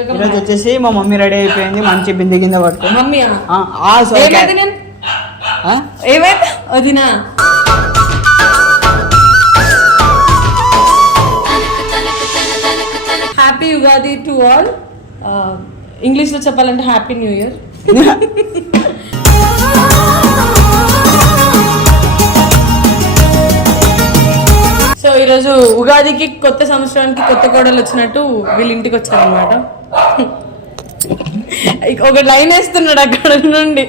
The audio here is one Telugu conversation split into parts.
ఈరోజు వచ్చేసి మా మమ్మీ రెడీ అయిపోయింది, మంచి బిందె కింద పట్టుకొని. మమ్మీ ఏమైతే వదినా హ్యాపీ యుగాది టు ఆల్. ఇంగ్లీష్లో చెప్పాలంటే హ్యాపీ న్యూ ఇయర్. సో ఈరోజు ఉగాదికి కొత్త సంవత్సరానికి కొత్త కోడలు వచ్చినట్టు వీళ్ళ ఇంటికి వచ్చారనమాట. ఒక లైన్ వేస్తున్నాడు అక్కడ నుండి.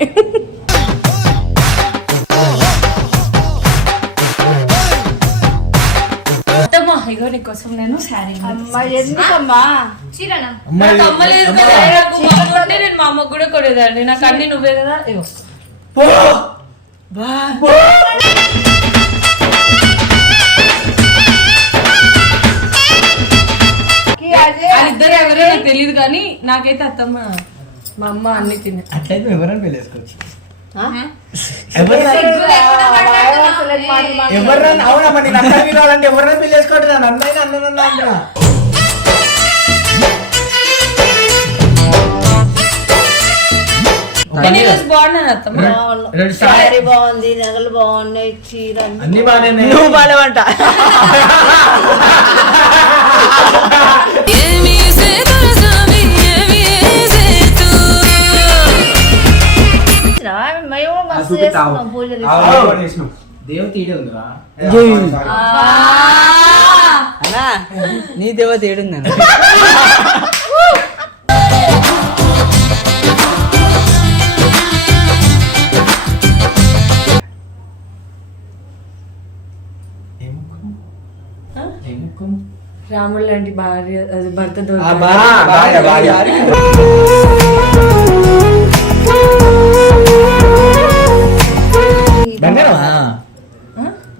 ఇగో నీకోసం నేను శారీ. నేను మా అమ్మకు కూడా కొనేదాన్ని, నాకు అన్ని నువ్వే కదా. ఇగో వాళ్ళిద్దరు ఎవరో నాకు తెలియదు కానీ నాకైతే అత్తమ్మ మా అమ్మ అన్ని తినే. అట్లయితే ఎవరైనా పెళ్లి చేసుకోవచ్చు. ఎవరైనా అవునమ్మా, నేను అక్కడ వినాలంటే ఎవరైనా పెళ్లి చేసుకోవట్లేదు. అన్నయ్య అన్న బాగుంది, నగలు బాగున్నాయి, చీర అన్ని బాగానే. నువ్వు బాగాలేవంట. నీ దేవత ఏడుంది. రాముడు లాంటి భార్య భర్త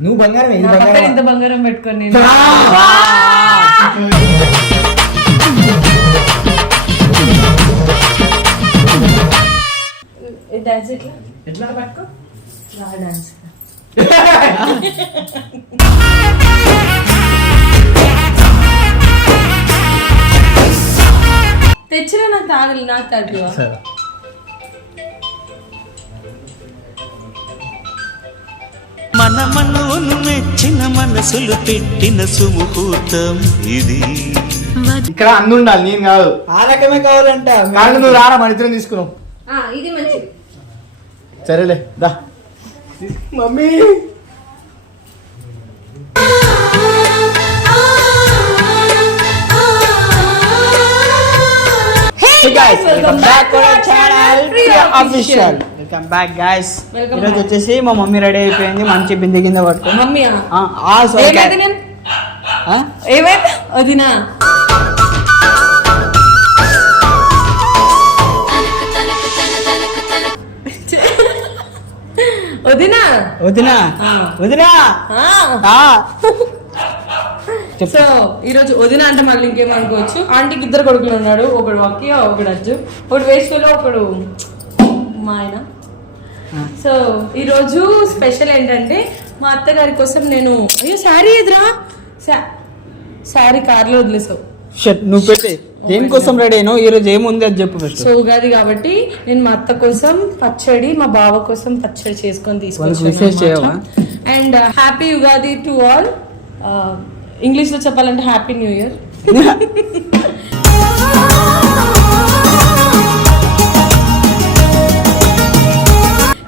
నువ్వు బంగారం ఇంత బంగారం పెట్టుకొని డాన్స్ ఎట్లా పట్టుకో డాన్స్ తెచ్చినా నాకు తాగలి, నాకు తాగివా. మనమను మెచ్చిన మనసులు పెట్టిన సుముహూర్తం ఇది. ఇక్కడ అందు ఉండాలి, నేను కాదు. ఆ రకమే కావాలంట. కానీ నువ్వు రారా, మన ఇద్దరం తీసుకున్నాం. ఇది మంచిది. సరేలే దా మమ్మీ. Welcome back guys. ఈరోజు వచ్చేసి మా మమ్మీ రెడీ అయిపోయింది, మంచి బిందె కింద పట్టుకొని. మమ్మీ ఏమైతే వదినా వదినా వదినా వదినా. సో ఈరోజు వదిన అంటే మళ్ళీ ఇంకేమనుకోవచ్చు. ఆంటీకి ఇద్దరు కొడుకులు ఉన్నాడు, ఒకడు అక్కి ఒకడు అజ్జు, ఒకడు వేసుకులో ఒకడు మా ఆయన. సో ఈరోజు స్పెషల్ ఏంటంటే మా అత్తగారి కోసం నేను అయ్యో శారీ ఎదురా శారీ కార్లో వదిలేసావు. నువ్వు పెట్టే దేనికోసం రెడీ అయినావు? ఈ రోజు ఏముంది అది చెప్పు ఫస్ట్. సో ఉగాది కాబట్టి నేను మా అత్త కోసం పచ్చడి, మా బావ కోసం పచ్చడి చేసుకొని తీసుకొచ్చాను. And happy Ugadi to all. ఇంగ్లీష్లో చెప్పాలంటే హ్యాపీ న్యూ ఇయర్.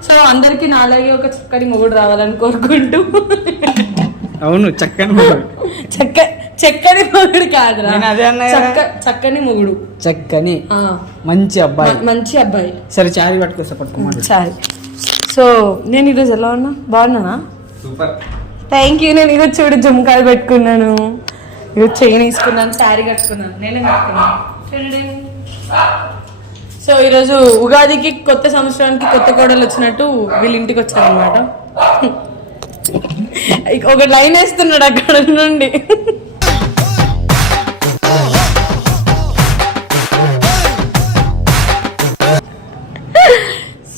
సో అందరికి నాలాగే ఒక చక్కని మొగుడు రావాలని కోరుకుంటూ. అవును, చక్కని మొగుడు. చక్కని మొగుడు కాదురా, చక్కని మొగుడు, చక్కని మంచి అబ్బాయి. మంచి అబ్బాయి. సరే చారీ పట్టుకొస్తా, పట్టుకోమండి. చారీ. సో నేను ఈరోజు ఎలా ఉన్నా? బాగున్నానా? Super, thank you. నేను ఈరోజు చూడు జుమ్కాలు పెట్టుకున్నాను, ఈరోజు చైన్ తీసుకున్నాను, శారీ కట్టుకున్నాను, నేనే కట్టుకున్నాను. సో ఈరోజు ఉగాదికి కొత్త సంవత్సరానికి కొత్త కోడలు వచ్చినట్టు వీళ్ళ ఇంటికి వచ్చారనమాట. ఒక లైన్ వేస్తున్నాడు అక్కడ నుండి.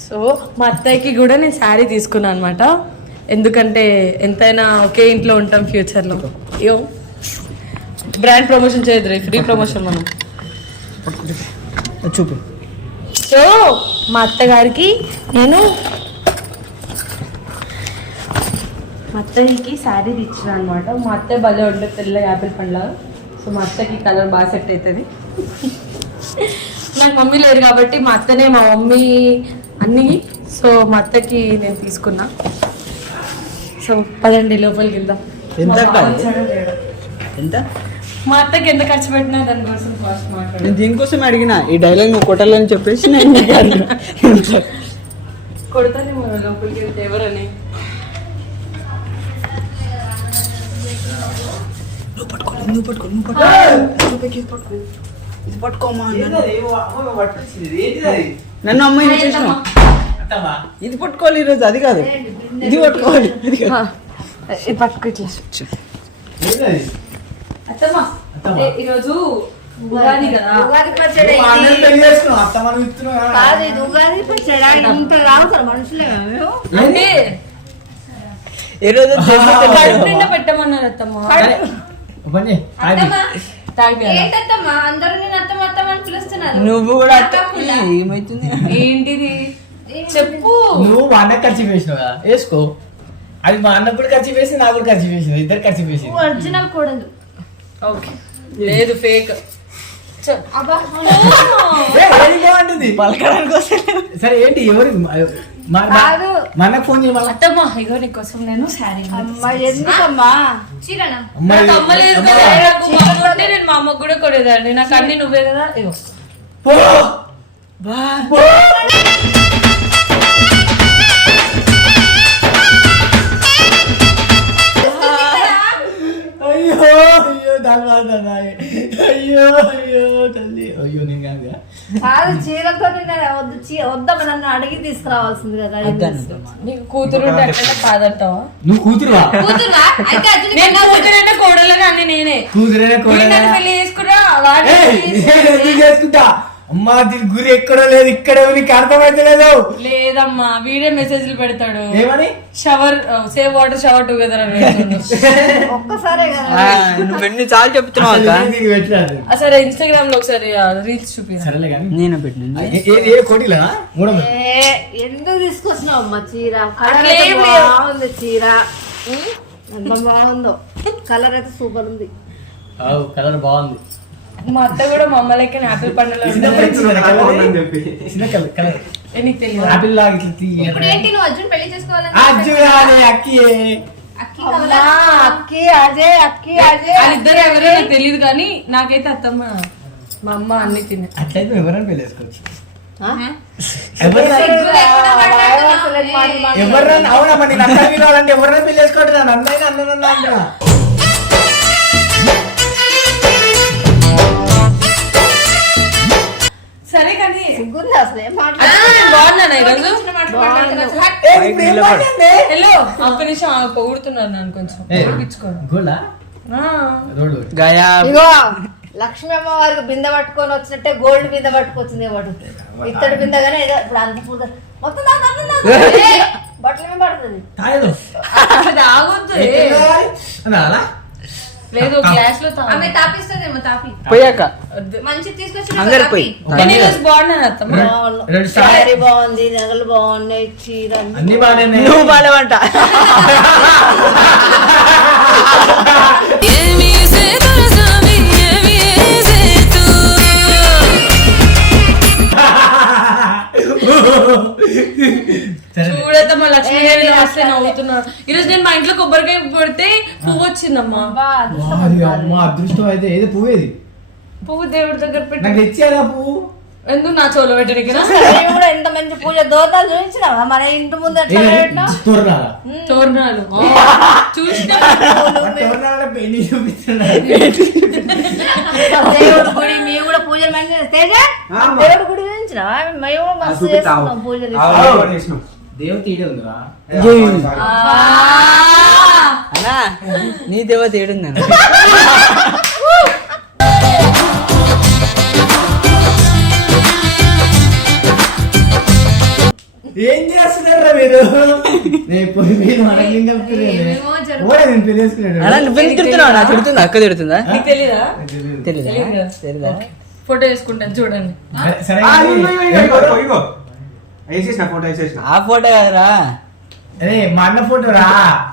సో మా అత్తయ్యకి కూడా నేను శారీ తీసుకున్నాను అనమాట. ఎందుకంటే ఎంతైనా ఒకే ఇంట్లో ఉంటాం ఫ్యూచర్లో. అయ్యో బ్రాండ్ ప్రమోషన్ చేయదు, ఫ్రీ ప్రమోషన్ మనం. చూపి. సో మా అత్తగారికి నేను మా అత్తయ్యకి శారీ ఇచ్చిన అనమాట. మా అత్తయ్య భలే ఉంటుంది తెల్ల యాపిల్ పండ్లాగా. సో మా అత్తకి కలర్ బాగా సెట్ అవుతుంది. నాకు మమ్మీ లేదు కాబట్టి మా అత్తనే మా మమ్మీ అన్నీ. సో మా అత్తకి నేను తీసుకున్నా. సో పదండి లోపలికి వెళ్దాం. ఎంత మా బావ వచ్చాడో లేడో. ఎంత? మా అత్తకి ఎంత ఖర్చు పెట్టినా దానికోసం ఫాస్ట్ మాట్లాడు. నేను దీనికోసం అడిగిన ఈ డైలాగ్ నువ్వు కొట్టాలని చెప్పేసి నేను నీకు అడిగిన. కొడతానే మన లోపలికి వెళ్తే ఎవరని. ఇది పట్టుకోమా నన్ను అమ్మాయి చేసిన. ఇది పట్టుకోవాలి ఈరోజు, అది కాదు ఇది పట్టుకోవాలి, అది కాదు. ఇది పట్టుకో ఇట్లా. అత్తమ్మా ఈరోజు ఉగాది కదా. ఉగాది పచ్చడి కాదు, ఇది ఉగాది పచ్చడి. ఇంత తాగుతారు మనుషులే మేము. అంటే ఈరోజు కడుపు నిండా పెట్టమన్నారు అత్తమ్మ. ఏంటమ్మా అందరూ నేను అత్తమ్మ అత్తమ్మ అని పిలుస్తున్నారు. నువ్వు కూడా ఏమైతుంది? ఏంటిది చెప్పు. నువ్వు మా అన్న ఖర్చు వేసినావు కదా, వేసుకో. అది మా అన్న కూడా ఖర్చు వేసి నాకు కూడా ఖర్చు వేసింది, ఇద్దరు ఖర్చు వేసింది. ఒరిజినల్ కూడదు. ఓకే లేదు ఫేక్. బాగుంటుంది పలకడానికి వస్తే సరే ఏంటి ఎవరు మా అన్నకు ఫోన్ చేయమని. అత్తమ్మ ఇగో నీకోసం నేను శారీ. అమ్మా ఎందుకమ్మా? చీరనా? నాకు అమ్మ లేదు కదా, నాకు మా అమ్మ ఉంటే నేను మా అమ్మకు కూడా కొనేదాన్ని. నాకు అన్ని నువ్వే కదా. ఇగో అయ్యో అయ్యో దాని అయ్యో అయ్యో తల్లి అయ్యో నేను కాదు. కాదు చీరలతో వద్దామని నన్ను అడిగి తీసుకురావాల్సింది కదా. నీకు కూతురు ఉంటే అట్లనే కాదంటావా? నువ్వు కూతురువా? కూతురువా? అయితే అర్జున్ నేను కూతురైనా కోడలని అన్ని నేనే. కూతురేనే కూడా నన్ను పెళ్లి చేసుకున్నా వాడిని చేసుకుంటా. అమ్మా దీని గురి ఎక్కడో లేదు, ఇక్కడ నీకు అర్థమైతే లేదు. లేదమ్మా వీడే మెసేజ్లు పెడతాడు. ఏమని? Shower save water shower together అని పెడుతుండు. ఒక్కసారే కదా. నువ్వు ఎన్ని చాలు చెప్తున్నావు అక్క. దీనికి పెట్టలేదు. సరే ఇన్స్టాగ్రామ్ లో ఒకసారి రీల్స్ చూపి. సరేలే కానీ నేను పెట్టిన ఏ కోటిలా మూడో ఎందుకు తీసుకొచ్చినావు అమ్మా చీర? అట్లా ఏం కలర్ లేదు. బాగుంది చీర. ఎంత బాగుందో కలర్ అయితే సూపర్ ఉంది. కలర్ బాగుంది. మా అత్త కూడా మా అమ్మ లెక్క యాపిల్ పండులో నీకు తెలియదు. ఆపిల్ లాగా ఇట్లా తీయ. ఇప్పుడు ఏంటి నువ్వు అర్జున్ పెళ్లి చేసుకోవాలని? అక్కి అక్కి కావాలా? అక్కి అజయ్ అక్కి అజయ్ వాళ్ళిద్దరు ఎవరో నాకు తెలియదు కానీ నాకైతే అత్తమ్మ మా అమ్మ అన్ని తినే. అట్లయితే ఎవరైనా పెళ్లి చేసుకోవచ్చు. సిగ్గు లేకుండా మాట్లాడుతున్నావు. ఎవరైనా అవునమ్మా నేను అక్క వినాలంటే ఎవరైనా పెళ్లి చేసుకుంటున్నాను. అన్నైనా అన్న అంటున్నా. సరే కానీ సిగ్గుంది అసలు ఏం బాగున్నాను ఈరోజు. మాట్లాడుతున్నా. హలో ఒక్క నిమిషం పొగుడుతున్నారు నన్ను కొంచెం పొగిపించుకోండి. గోలా రోడ్డు గయా ఇగో లక్ష్మీ అమ్మవారికి బిందె పట్టుకొని వచ్చినట్టే గోల్డ్ బిందె పట్టుకొచ్చింది వాడు. ఇత్తడి బిందెగానే ఏదో ఇప్పుడు అంత పూజ మొత్తం బట్టల మీద పడుతుంది. తాగదు తాగొద్దు అలా లేదు గ్లాస్ లో తాగు. ఆమె తాపిస్తుందేమో తాపి. పోయాక మంచి తీసుకొచ్చి అందరు పోయి. నేను ఈరోజు బాగున్నాను అత్తమ్మ. రెండు శారీ బాగుంది, నగలు బాగున్నాయి, చీర అన్ని బాగానే నువ్వు బాలేవంట. చూడత్తమ్మ లక్ష్మీదేవి వస్తే నవ్వుతున్నారు. ఈరోజు నేను మా ఇంట్లో కొబ్బరికాయ పెడితే పువ్వు వచ్చిందమ్మా. అమ్మా అదృష్టం అయితే ఏదో పువ్వు ఏది పువ్వు దేవుడి దగ్గర పెట్టి నాకు తెచ్చారా పువ్వు? ఎందుకు నా చోలో పెట్టడానికి కూడా ఎంత మంచి పూజ దోతాలు చూపించినావా మన ఇంటి ముందు ఎట్లా పెట్టినావ్? తోరణాలా? తోరణాలు చూసిన తోరణాల పెళ్లి చూపిస్తున్నా. దేవుడి గుడి మేము కూడా పూజలు మంచిగా తేజ దేవుడి గుడి చూపించినావా? మేము కూడా మస్తు చేస్తున్నాం పూజలు. దేవ తీడే ఉందిరా. అన్నా నీ దేవత ఏడుందన్న. ఏం చేస్తున్నారా మీరు? మీరు మనకి నేను పెళ్లి చేసుకున్నాడు. అలా నువ్వెందుకు తిడుతున్నావు? నా తిడుతుందా? అక్క తిడుతుందా? నీకు తెలీదా? తెలీదా? తెలీదా? ఫోటో వేసుకుంటాను చూడండి. సరే వేసేసిన ఫోటో వేసేసిన. ఆ ఫోటో కదరా, అరే మా అన్న ఫోటో రా.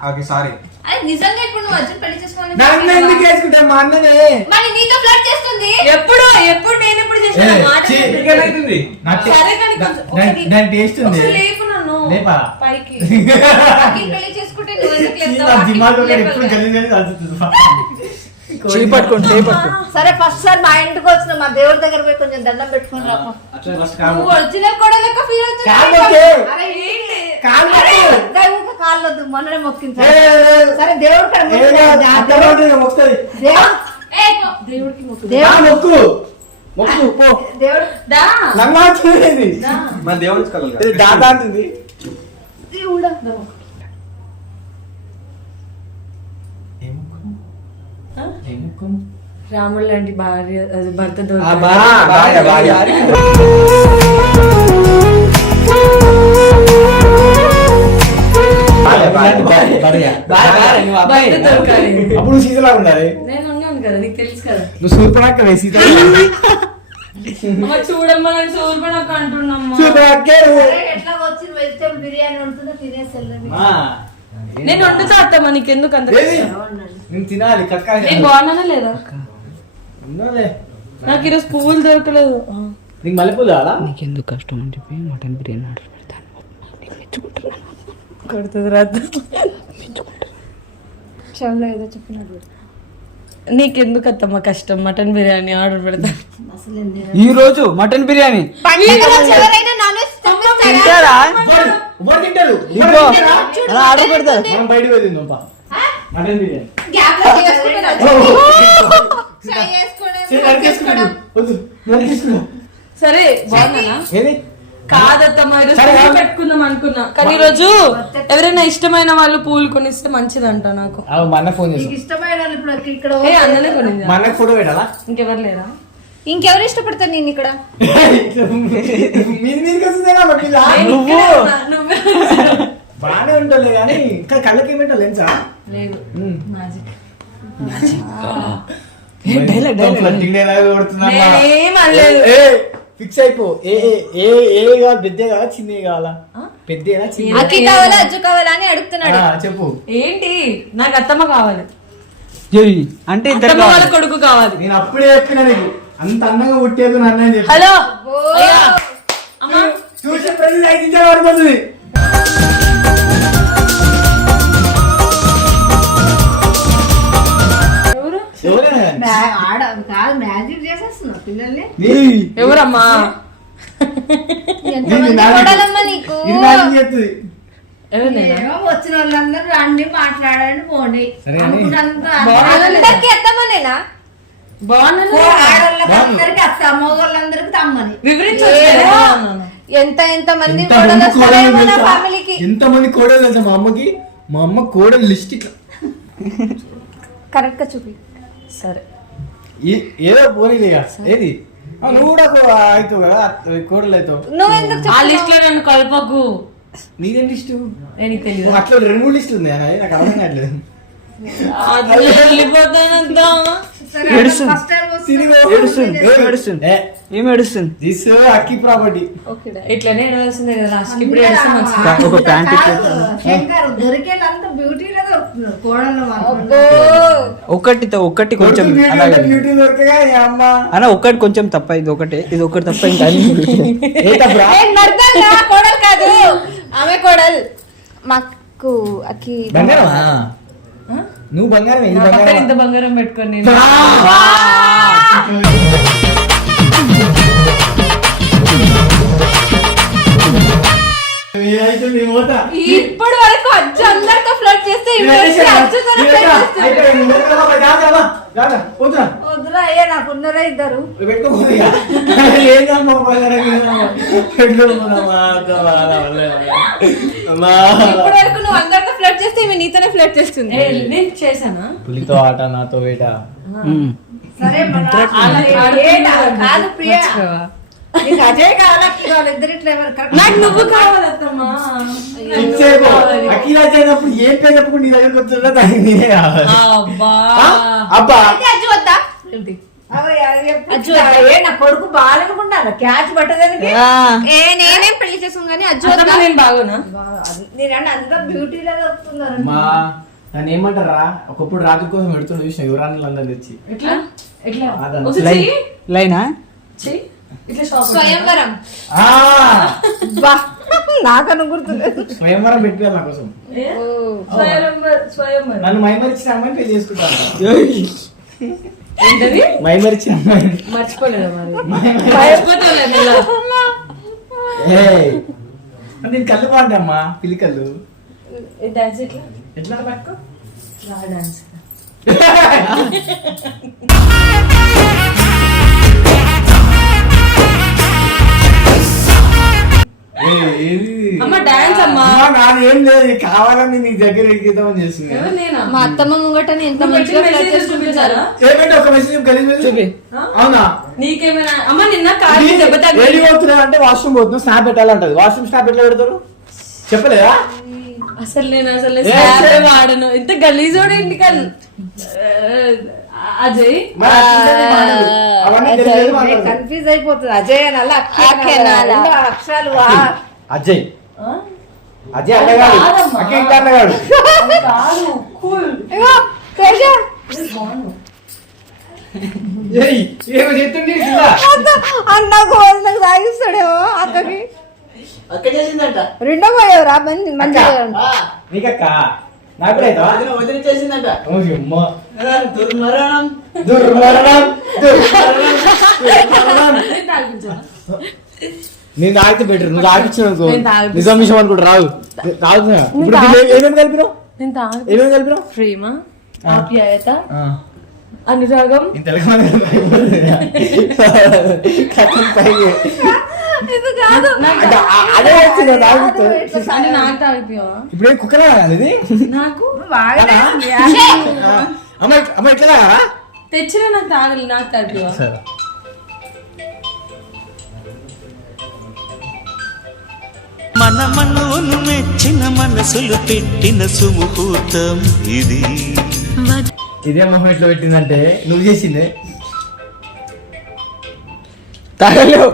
Okay sorry. అది నిజంగా ఇప్పుడు నువ్వు అర్జున్ పెళ్లి చేసుకోవాలి నన్ను ఎందుకు వేసుకుంటా మా అన్ననే. మరి నీతో ఫ్లర్ట్ చేస్తుంది. ఎప్పుడు నేను ఎప్పుడు చేసిన మాట చెప్పు. ఇంకేమైతుంది? సరే కానీ కొంచెం ఒకటి- దాని టేస్ట్ ఉంది. ఒకసారి లేపు నన్ను లేపా? పైకి. అఖిల్ పెళ్లి చేసుకుంటే నువ్వు ఎందుకు లేపుతావు? నా అఖిల్ దిమాగ్ లేపాలి ఎప్పుడు కదా. గలీజ్ గలీజ్ అవుతుంది. చేయి పట్టుకోండి, చేయి పట్టుకోండి. సరే ఫస్ట్ సార్ మా ఇంటికి వచ్చిన మా దేవుడి దగ్గర పోయి కొంచెం దండం పెట్టుకుని రాపో. అట్లా ఫస్ట్ నువ్వు ఒరిజినల్ కూడా లెక్క ఫీల్ అవుతున్నావు. కాళ్ళొద్దు. అరే ఏంటి? దైవక కాళ్ళొద్దు, మొన్ననే మొక్కింది. సరే దేవుడి కాడ మొక్కు. వస్తుంది ఏ, పో. దేవుడికి మొక్కు. మొక్కు మొక్కు పో. దేవుడు దా. లంగా చూడేది మన దేవుడి కలర్ దాదా అంటుంది. దేవుడా రాముడు లాంటి భార్య అది భర్త భార్య, భార్య. భర్త దొరకాలి. అప్పుడు సీతలా ఉండాలి. నేను ఉన్నాను కదా, నీకు తెలుసు కదా. నువ్వు సూర్పణక్క సీత అమ్మ చూడమ్మా, నేను సూర్పణక్క అంటున్నామ్మా. సూర్పణక్కే సరే ఎట్లా వచ్చిన వెజిటేబుల్ బిర్యానీ ఉంటుందో తినేసి వెళ్ళండి. నేను వండుతా అత్తమ్మ, నీకెందుకు అంత కష్టం? నేను తినాలి కక్క. నేను బాగున్నానా లేదా? ఉన్నదే. నాకు ఈరోజు పువ్వులు దొరకలేదు. నీకు మల్లెపూలు కావాలా? నీకెందుకు కష్టం అని చెప్పి మటన్ బిర్యానీ ఆర్డర్ పెడతాను. నీకు మెచ్చుకుంటున్నాను. కొడుతుంది రాదు. చెవులో ఏదో చెప్పినట్టు నీకెందుకు అత్తమ్మ కష్టం? మటన్ బిర్యానీ ఆర్డర్ పెడతా. ఈ రోజు మటన్ బిర్యానీ ఎవరైనా నాన్ వెజ్ తింటారా? ఎవరు తింటారు? ఇదిగో, అలా ఆర్డర్ పెడతారు. మనం బయటకు పోయి తిందాం పా. మటన్ బిర్యానీ. గ్యాప్ లో చేసుకుంటే ఫ్రై చేసుకోవడం. వద్దు, నరికేసుకున్నాం. సరే బాగున్నానా? ఏది? కాదత్తమ్మ, ఈరోజు సరే, పూలు పెట్టుకుందాం అనుకున్నా, కానీ ఈరోజు ఎవరైనా ఇష్టమైన వాళ్ళు పూలు కొనిస్తే మంచిదంట నాకు. మా అన్న ఫోన్ చేసి నీకు ఇష్టమైన వాళ్ళు ఇప్పుడు ఇక్కడ ఏ అన్ననే కొనింది. మా అన్నకి ఫోటో పెట్టాలా? ఇంకెవరు లేరా? ఇంకెవరు ఇష్టపడతారు నేను ఇక్కడ? మీది మీదకి వస్తుందేనా మా పిల్ల? నేను నువ్వు. ఇక్కడే ఉన్నా, నువ్వే వచ్చావు. బాగానే ఉంటుంది కానీ ఇంకా కళ్ళకి ఏమిటో లెన్సా? లేదు మ్యాజిక్. నేనేం అనలేదు. ఫిక్స్ అయిపో. ఏ ఏ ఏ కావాలి? పెద్దే కావాలా చిన్న కావాలా? పెద్దేనా చిన్న? అక్కి కావాలా అజ్జు కావాలా అని అడుగుతున్నాడు. చెప్పు. ఏంటి, నాకు అత్తమ్మ కావాలి. ఏయ్, అంటే ఇద్దరు అత్తమ్మ వాళ్ళ కావాలి. కొడుకు కావాలి. నేను అప్పుడే చెప్పిన నీకు అంత అందంగా పుట్టేది నన్ను చెప్పి. హలో అయ్యా, అమ్మా చూసి ప్రతి తగ్గించాలి పడిపోతుంది. ఎవరు? ఎవరైనా ఆడ కాదు మ్యాజిక్ చేసేస్తున్నా పిల్లల్ని. ఎవరమ్మా? ఎంతమంది కొడాలమ్మా నీకు? ఇది మ్యాజిక్ చేస్తుంది. ఎవరు నేనా? ఏమో వచ్చిన వాళ్ళందరూ రండి మాట్లాడండి పోండి సరే అని. అనుకున్నంత అందరికీ అత్తమ్మనేనా? బాగున్నాను. ఆడవాళ్ళకి అత్త మగవాళ్ళందరికి తమ్మని. వివరించి ఎంత మంది ఎంత కొడలు మంది వస్తారేమో కోడళ్ళు నా తెలుసా? ఫ్యామిలీకి. ఎంతమంది కోడలు తెలుసా మా అమ్మకి? మా అమ్మ కోడలు లిస్ట్ ఇట్లా కరెక్ట్ గా చూపి. సరే ఏదో పోనీ ఏది నువ్వు కూడా అవుతావు కదా కోడలు అవుతావు. నువ్వు ఎందుకు ఆ లిస్ట్ లో నన్ను కలపకు. నీదేం లిస్టు? నేను తెలియదు. అట్లా 2-3 లిస్టులు ఉంది అది నాకు అర్థం కావట్లేదు. వెళ్ళిపోతానంతా. ఏడుస్తుంది. ఫస్ట్ టైం ఏడుస్తుంది. ఏడుస్తుంది. ఏం ఏడుస్తుంది? This Akki property. ఇట్లనే ఏడవలసిందే కదా లాస్ట్. ఇప్పుడు ఏడిస్తే మంచిది. ఒక ప్యాంట్ శంకర్ దొరికేదంతా బ్యూటీలో దొరుకుతున్నారు కోడళ్ళు అబ్బో. ఒక్కటి కొంచెం అలాగే బ్యూటీ దొరకగా ఈ అమ్మ అన్న, ఒక్కటి కొంచెం తప్ప, ఇది ఒకటి తప్ప ఇంకా అన్ని ఏ తప్పురా? ఏ మర్దానా? కోడలు కాదు, ఆమె కోడలు. మాకు అక్కి బంగారమా? నువ్వు బంగారం నా పక్కన ఇంత బంగారం పెట్టుకొని నేను ఇప్పటి వరకు అజ్జు అందరితో ఫ్లర్ట్ చేస్తే ఇప్పుడు వచ్చి అజ్జుతోనే ఫ్లర్ట్ చేస్తుంది. వద్దురా అయ్యా నాకు ఉన్నారా ఇద్దరు. ఇప్పటి వరకు నువ్వు అందరితో ఫ్లర్ట్ చేస్తే ఇవి నీతోనే ఫ్లర్ట్ చేస్తుంది. నేను చేశానా? పులితో ఆట నాతో వేట. సరే కాదు ప్రియ నీకు అజయ్ కావాలా అక్కి కావాలి ఇద్దరిట్లో ఎవరు కరెక్ట్? నాకు నువ్వు కావాలత్తమ్మా. అఖిల చేసినప్పుడు ఏం పేరు చెప్పకుండా నీ దగ్గరకు వచ్చా దానికి నేనే కావాలి. అబ్బా అబ్బా అయితే అజ్జు వద్దా? నా కొడుకు బాగాలనుకుంటాను క్యాచ్ పట్టదానికి నేనేం పెళ్లి చేసుకోను కానీ అజ్జు అత్తమ్మ నేను బాగున్నా నేను అంతా బ్యూటీలో దొరుకుతున్నారు మా నన్ను ఏమంటారా ఒకప్పుడు రాజు కోసం పెడుతున్న చూసిన యువరాణులు అందరు తెచ్చి ఎట్లా ఎట్లా అదన్న. ఒకసారి లైన్ చెయ్యి. లైనా చెయ్యి. ఇట్లా షాప్ స్వయంవరం ఆ, నాకను గుర్తులేదు స్వయంవరం పెట్టారు నా కోసం స్వయంవరం నన్ను మైమరిచిన అమ్మాయిని పెళ్లి చేసుకుంటాను ఏంటది మైమరిచిన అమ్మాయిని మర్చిపోలేదు మరి మర్చిపోతాను ఏయ్, నేను కళ్ళు బాగుంటా అమ్మా పిల్లి కళ్ళు డాన్స్ ఎట్లా ఎట్లా పట్టుకో రా డాన్స్ అమ్మ డాన్స్ అమ్మా నాది ఏం లేదు ఇది కావాలని నీ దగ్గర ఎక్కిద్దామని చేస్తుంది ఎవరు నేనా మా అత్తమ్మ ముంగట ఎంత నువ్వు మంచిగా పెట్టిన ఫ్లర్ట్ message చేసి చూపించాలా? ఏమంటే ఒక మెసేజ్ గలీజ్ మెసేజ్ చూపి. అవునా నీకేమైనా అమ్మ నిన్న కాలు దెబ్బ ఏది తగిలి పోతున్నా అంటే వాష్రూమ్ పోతున్నావు స్నాప్ పెట్టాలంటది వాష్రూమ్ స్నాప్ ఎట్లా పెడతారు చెప్పలేదా అసలు నేను అసలు ఏ, స్నాప్ ఏ. వాడను ఇంత గలీజోడు ఇంటికన్ అజయ్ మరి అట్లుంటది మాటలు. అవన్నీ తెలియదు మాటలు. కన్ఫ్యూజ్ అయిపోతుంది అజయ్ అనాల అక్షరాలు. అక్షరాలు అజయ్ ఆ? అజయ్ అన్నగాడు కాదమ్మా. అక్క ఇంకా అన్నగాడు అది కాదు కూల్ ఏయ్, ఏమో చెప్తుంటే ఇట్లా. అన్నకు నాకు తాగిస్తాడేమో అక్కకి అక్క చేసిందంట రెండో పోయేవరా మంచి అక్క మంచిగా నీకక్క నాకు కూడా అవుతావా? వదిలి చేసిందంట ఓ అమ్మ. దుర్మరణం దుర్మరణం, దుర్మరణం, దుర్మరణం. నేను తాగితే బెటర్ నువ్వు తాగించిన నేను తాగిపిస్తా. నిజం విషయం అనుకుంటా రాదు తాగుతున్నా ఇప్పుడు ఏమేమి కలిపినావు నేను తాగు ఏమేమి కలిపినావు ప్రేమ ఆప్యాయత ఆ. అనురాగం ఇంత కథం పైకి. ఇది కాదు అంటే అదే వచ్చింది తాగితే అని నాకు తాగిపోయావా ఇప్పుడు ఏం కుక్కలా ఇది నాకు అమ్మ అమ్మ ఇట్లా తెచ్చినా నాకు తాగలి నాకు తాగిపోయావా సరే మన మనోను మెచ్చిన మనసులు పెట్టిన సుముహూర్తం ఇది ఇదే మొహం ఇట్లా పెట్టిందంటే నువ్వు చేసిందే తాగలేవు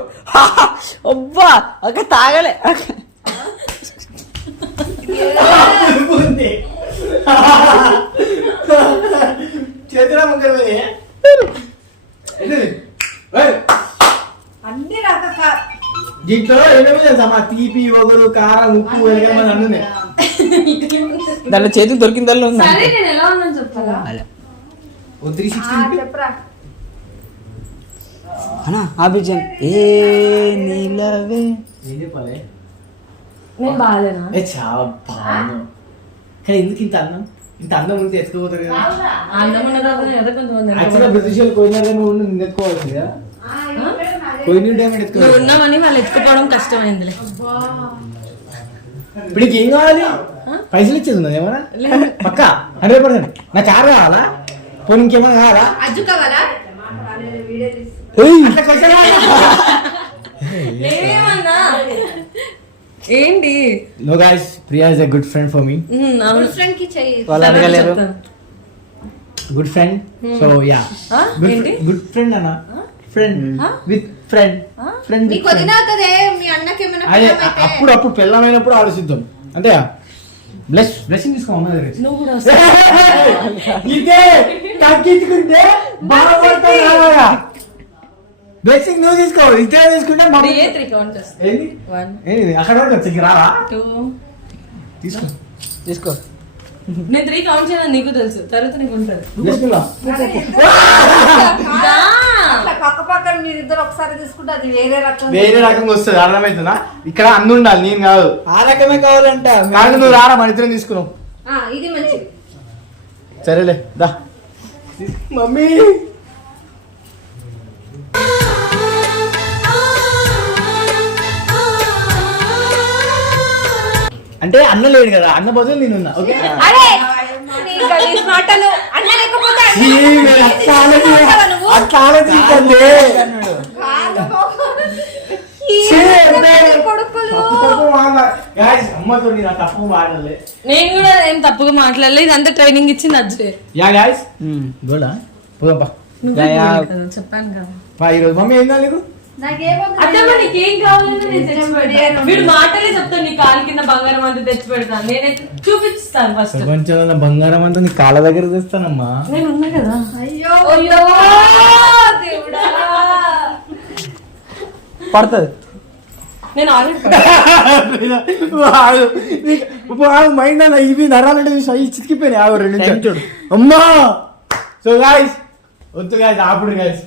అబ్బా అక్క తాగలే చేతుల ముగ్గురు అన్ని రకాల దీంట్లో ఏమేమి తెలుసా మా తీపి ఒగరు కారం ఉప్పు వెనకాల మన అన్నీ దాంట్లో చేతికి దొరికిందల్లో ఉంది సరే నేను ఎలా ఉన్నాను చెప్తారా ఓ 360 చెప్పరా అన్నా ఆపిచ్చాను ఏ నీలవే ఏం చెప్పాలి నేను బాగాలేనా ఏ చాలా బాగున్నావు కానీ ఎందుకు ఇంత అందం ఇంత అందం ఉంటే ఎత్తుకోపోతారు కదా అందం ఉన్న తర్వాత ఏదో కొంతమంది యాక్చువల్గా బ్రిటిష్ వాళ్ళు పోయినారు కానీ నువ్వు నిన్ను ఎత్తుకోవాల్సింది కదా పోయిన టైం నువ్వు ఎత్తుకోవాలి ఉన్నామని వాళ్ళు ఎత్తుకుపోవడం కష్టమైందిలే ఇప్పుడు నీకు ఏం కావాలి పైసలు ఇచ్చేది ఉన్నది ఏమన్నా పక్క 100%. నా కారు కావాలా పోనీ ఇంకేమన్నా కావాలా అజ్జు కావాలా అట్లా question కావాలా? నేనేమన్నా ఏంటి No guys, Priya is a good friend for me. అవును ఫ్రెండ్ కి చెయ్యి వాళ్ళు అడగలేరు Good friend. So yeah. Huh? Good, ఏంటి? good friend అన్న. Friend. With friend. Friend with నీకు friend. వదిలేదే మీ అన్నకి ఏమైనా అదే పిల్లమైతే అప్పుడు పెళ్ళమైనప్పుడు ఆలోచిద్దాం అంతే బ్లెస్సింగ్ తీసుకోమన్నా నువ్వు కూడా ఇదే తగ్గించుకుంటే బాగుపడతా బ్లెస్సింగ్ నువ్వు తీసుకో ఇదే తీసుకుంటే మా ఏ 3 కౌంట్ చేస్తా ఏంది 1 ఏంది అక్కడ వరకు వచ్చి రావా 2 తీసుకో తీసుకో నేను 3 కౌంట్ చేయను నీకు తెలుసు తర్వాత నీకు ఉంటుంది తీసుకున్నా అట్లా పక్క పక్కన మీరిద్దరు ఒకసారి తీసుకుంటే అది వేరే రకం వేరే రకంగా వస్తుంది అర్థమవుతుందా ఇక్కడ అన్ని ఉండాలి నేను కాదు ఆ రకమే కావాలంట కాదు నువ్వు రారా మన ఇద్దరం తీసుకున్నావు ఇది మంచిది సరేలే దా మమ్మీ అంటే అన్న లేడు కదా అన్న బదులు నేనున్నా ఓకే అరే నీ గలీజ్ మాటలు అన్న లేకపోతే అట్లా ఆలోచించండి అమ్మతో నేను తప్పు మాడలే నేను కూడా ఏం తప్పుగా మాట్లాడలేదు ఇదంతా ట్రైనింగ్ ఇచ్చింది అజ్జయ్ యా గాయస్ గోడా పోదాం నువ్వే దయా. gold కదా, చెప్పాను కదా. ఈరోజు మమ్మీ ఏం కాదు నీకు అత్తమ్మ నీకేం కావాలని నేను తెచ్చి పెడతాను. వీడు మాటలే చెప్తాను, నీ కాలు కింద బంగారం అంతా తెచ్చి పెడతాను. నేనైతే చూపిస్తాను ఫస్ట్. ప్రపంచంలో బంగారం అంతా నీ కాళ్ళ దగ్గర తెస్తానమ్మా. నేను ఉన్నా కదా. అయ్యో అయ్యో దేవుడా పడుతుంది నేను ఆల్రెడీ మైండ్ అన్న ఇవి నరాలంటే చితికిపోయినాయి. 2 నిమిషాలు అమ్మా. సో గాయస్ వద్దు గాయస్ ఆపుడు గాయస్.